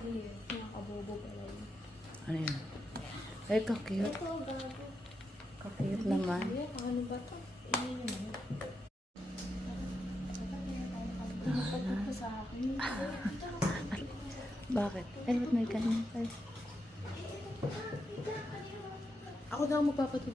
Nakakabobo pala yun. Ano yun? Ay, kakute. Ito, gago. Kakute naman. Ano ba ito? Iyon yun. Nakapagod pa sa akin. Bakit? Ay, ba't may kanin? Ay. Ako na ang magpapatid.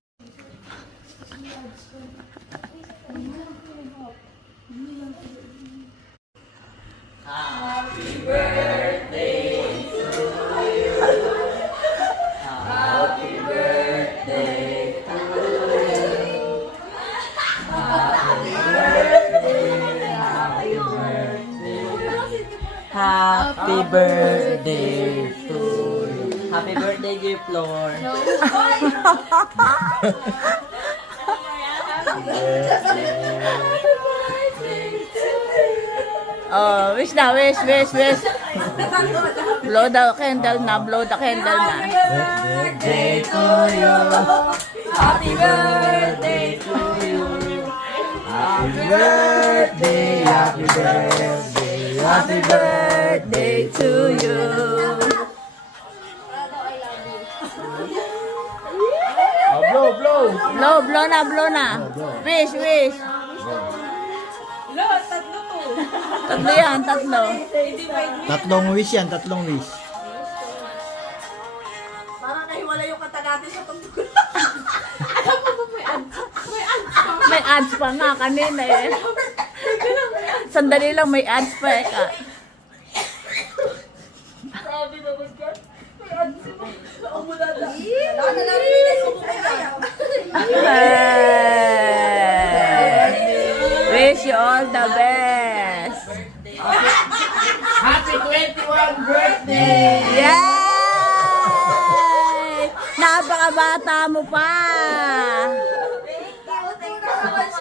Happy birthday to you. Happy birthday, dear Floor. Oh, wish na, wish. Blow the candle na, blow the candle na. Birthday to you. Happy birthday to you. Happy birthday, happy birthday, happy birthday to you. Blow na. Wish. Tatlo yan, tatlo. Tatlong wish yan, tatlong wish. Parang nahiwala yung kata natin sa tungtong. May ads pa nga kanina eh. Sandali lang may ads pa eh. Grabe naman ka. May ads mo. Umulala. Narinig ko po kaya. Wish you all the best. Happy 21 birthday! Yay! Napakabata mo pa.